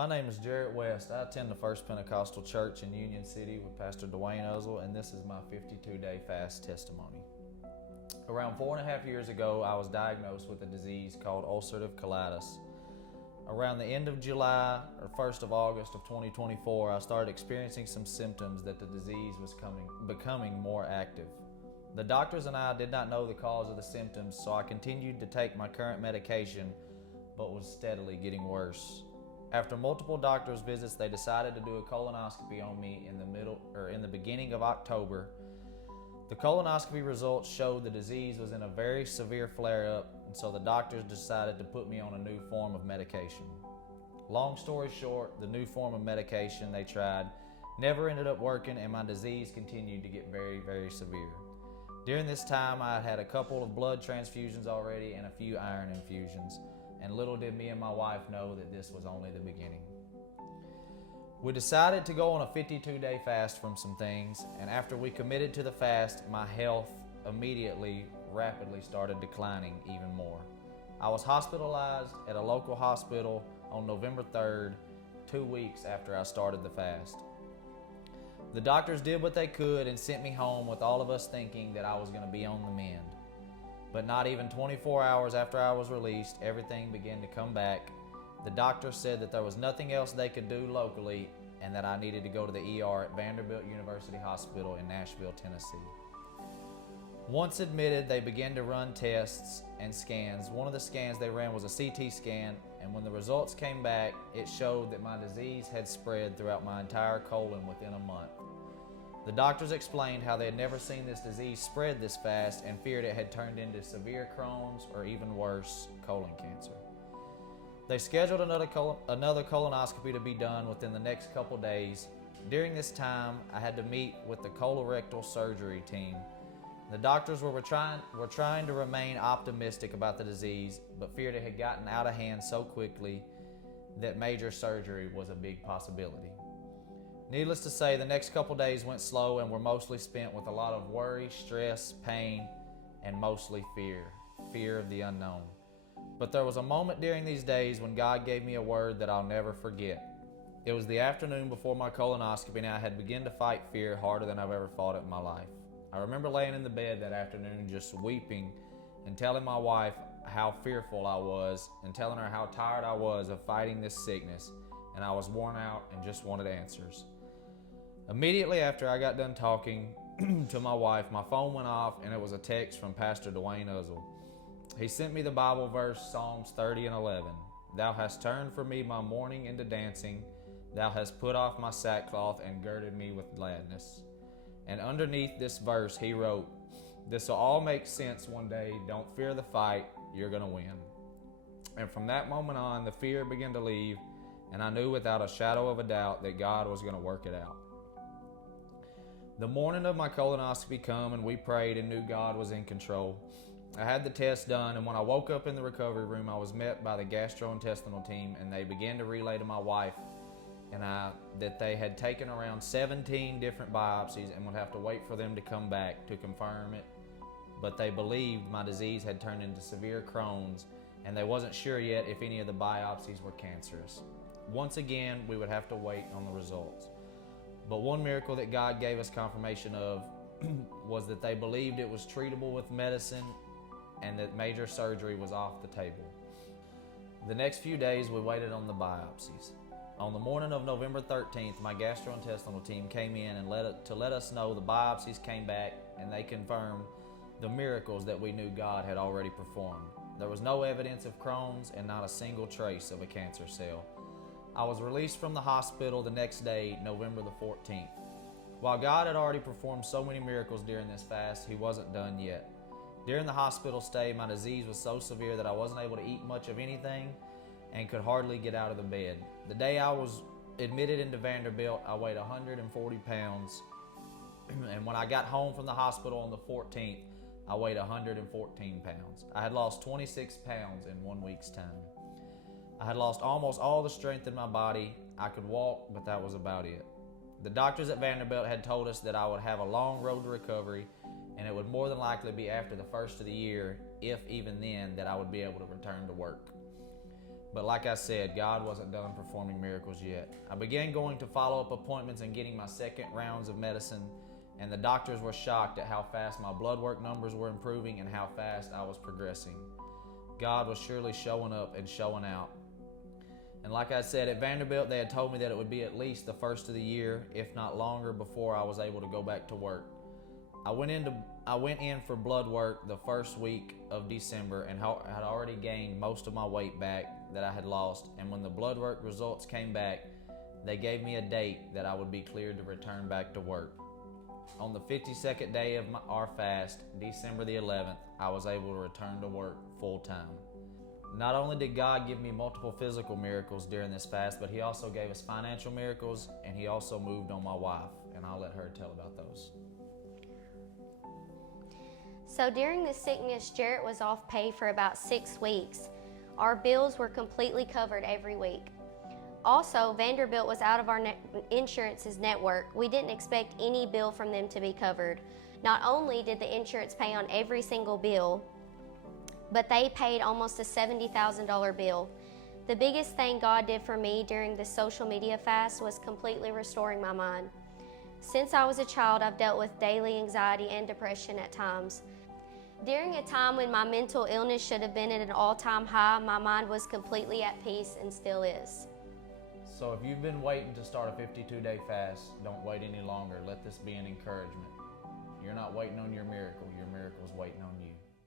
My name is Jarret West. I attend the First Pentecostal Church in Union City with Pastor Dwayne Uzzle, and this is my 52-day fast testimony. Around 4.5 years ago, I was diagnosed with a disease called ulcerative colitis. Around the end of July or 1st of August of 2024, I started experiencing some symptoms that the disease was becoming more active. The doctors and I did not know the cause of the symptoms, so I continued to take my current medication, but was steadily getting worse. After multiple doctor's visits, they decided to do a colonoscopy on me in the beginning of October. The colonoscopy results showed the disease was in a very severe flare-up, and so the doctors decided to put me on a new form of medication. Long story short, the new form of medication they tried never ended up working, and my disease continued to get very, very severe. During this time, I had a couple of blood transfusions already and a few iron infusions, and little did me and my wife know that this was only the beginning. We decided to go on a 52-day fast from some things, and after we committed to the fast, my health rapidly started declining even more. I was hospitalized at a local hospital on November 3rd, 2 weeks after I started the fast. The doctors did what they could and sent me home with all of us thinking that I was going to be on the mend. But not even 24 hours after I was released, everything began to come back. The doctor said that there was nothing else they could do locally and that I needed to go to the ER at Vanderbilt University Hospital in Nashville, Tennessee. Once admitted, they began to run tests and scans. One of the scans they ran was a CT scan, and when the results came back, it showed that my disease had spread throughout my entire colon within a month. The doctors explained how they had never seen this disease spread this fast and feared it had turned into severe Crohn's or even worse, colon cancer. They scheduled another colonoscopy to be done within the next couple days. During this time, I had to meet with the colorectal surgery team. The doctors were trying to remain optimistic about the disease, but feared it had gotten out of hand so quickly that major surgery was a big possibility. Needless to say, the next couple days went slow and were mostly spent with a lot of worry, stress, pain, and mostly fear of the unknown. But there was a moment during these days when God gave me a word that I'll never forget. It was the afternoon before my colonoscopy, and I had begun to fight fear harder than I've ever fought it in my life. I remember laying in the bed that afternoon just weeping and telling my wife how fearful I was and telling her how tired I was of fighting this sickness, and I was worn out and just wanted answers. Immediately after I got done talking to my wife, my phone went off and it was a text from Pastor Dwayne Uzzle. He sent me the Bible verse, Psalms 30:11. Thou hast turned for me my mourning into dancing. Thou hast put off my sackcloth and girded me with gladness. And underneath this verse, he wrote, this will all make sense one day. Don't fear the fight. You're going to win. And from that moment on, the fear began to leave, and I knew without a shadow of a doubt that God was going to work it out. The morning of my colonoscopy come, and we prayed and knew God was in control. I had the test done, and when I woke up in the recovery room, I was met by the gastrointestinal team, and they began to relay to my wife and I that they had taken around 17 different biopsies and would have to wait for them to come back to confirm it. But they believed my disease had turned into severe Crohn's, and they wasn't sure yet if any of the biopsies were cancerous. Once again, we would have to wait on the results. But one miracle that God gave us confirmation of was that they believed it was treatable with medicine and that major surgery was off the table. The next few days we waited on the biopsies. On the morning of November 13th, my gastrointestinal team came in and let us know the biopsies came back and they confirmed the miracles that we knew God had already performed. There was no evidence of Crohn's and not a single trace of a cancer cell. I was released from the hospital the next day, November the 14th. While God had already performed so many miracles during this fast, He wasn't done yet. During the hospital stay, my disease was so severe that I wasn't able to eat much of anything and could hardly get out of the bed. The day I was admitted into Vanderbilt, I weighed 140 pounds, and when I got home from the hospital on the 14th, I weighed 114 pounds. I had lost 26 pounds in 1 week's time. I had lost almost all the strength in my body. I could walk, but that was about it. The doctors at Vanderbilt had told us that I would have a long road to recovery, and it would more than likely be after the first of the year, if even then, that I would be able to return to work. But like I said, God wasn't done performing miracles yet. I began going to follow-up appointments and getting my second rounds of medicine, and the doctors were shocked at how fast my blood work numbers were improving and how fast I was progressing. God was surely showing up and showing out. And like I said, at Vanderbilt, they had told me that it would be at least the first of the year, if not longer, before I was able to go back to work. I went in for blood work the first week of December and had already gained most of my weight back that I had lost. And when the blood work results came back, they gave me a date that I would be cleared to return back to work. On the 52nd day of our fast, December the 11th, I was able to return to work full time. Not only did God give me multiple physical miracles during this fast, but He also gave us financial miracles, and He also moved on my wife, and I'll let her tell about those. So during the sickness, Jarret was off pay for about 6 weeks. Our bills were completely covered every week. Also, Vanderbilt was out of our insurance's network. We didn't expect any bill from them to be covered. Not only did the insurance pay on every single bill, but they paid almost a $70,000 bill. The biggest thing God did for me during the social media fast was completely restoring my mind. Since I was a child, I've dealt with daily anxiety and depression at times. During a time when my mental illness should have been at an all-time high, my mind was completely at peace and still is. So if you've been waiting to start a 52-day fast, don't wait any longer. Let this be an encouragement. You're not waiting on your miracle's waiting on you.